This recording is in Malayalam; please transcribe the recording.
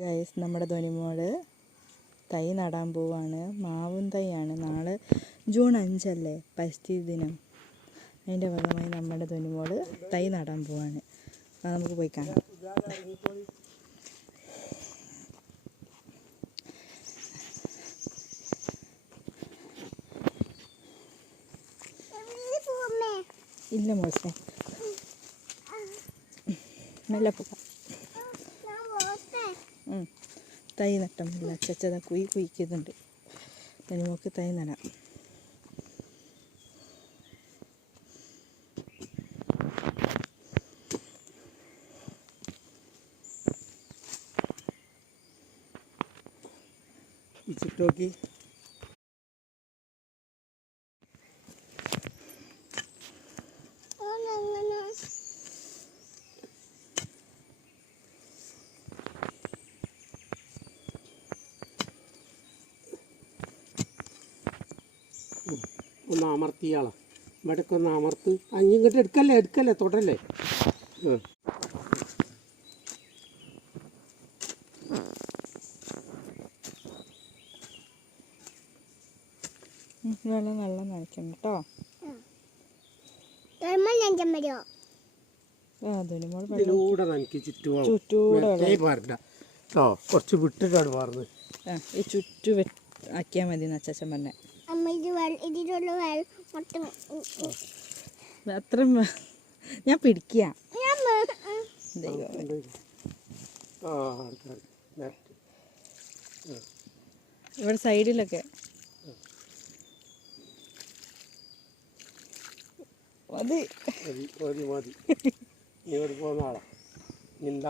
ഗൈസ്, നമ്മുടെ ധ്വനിമോള് തൈ നടാൻ പോവാണ്. മാവും തൈയാണ്. നാളെ ജൂൺ 5 അല്ലേ, പരിസ്ഥിതി ദിനം. അതിൻ്റെ ഭാഗമായി നമ്മുടെ ധ്വനിമോള് തൈ നടാൻ പോവാണ്. അത് നമുക്ക് പോയി കാണാം. ഇല്ല മോശം, മെല്ലെ പോകാം. തൈ നട്ടമില്ല, അച്ചച്ചത കുഴിക്കുന്നുണ്ട്. നമുക്ക് തൈ നടാം. ഇച്ചിട്ടോക്കി ഒന്ന് അമർത്തിയാളാ. ഇവിടേക്ക് ഒന്ന് അമർത്ത്. ഇങ്ങോട്ട് എടുക്കല്ലേ തൊടല്ലേ. വെള്ളം നനയ്ക്കണം കേട്ടോ. ഇതിലൂടെ നനക്ക് ചുറ്റൂടെ കുറച്ച് വിട്ടിട്ടാണ് പറഞ്ഞത്. ഈ ചുറ്റു ആക്കിയാൽ മതി എന്ന് അച്ഛൻ പറഞ്ഞേ. അത്ര ഞാൻ പിടിക്കുക. ഇവിടെ സൈഡിലൊക്കെ മതി. നീ പോകുന്ന ആളാ.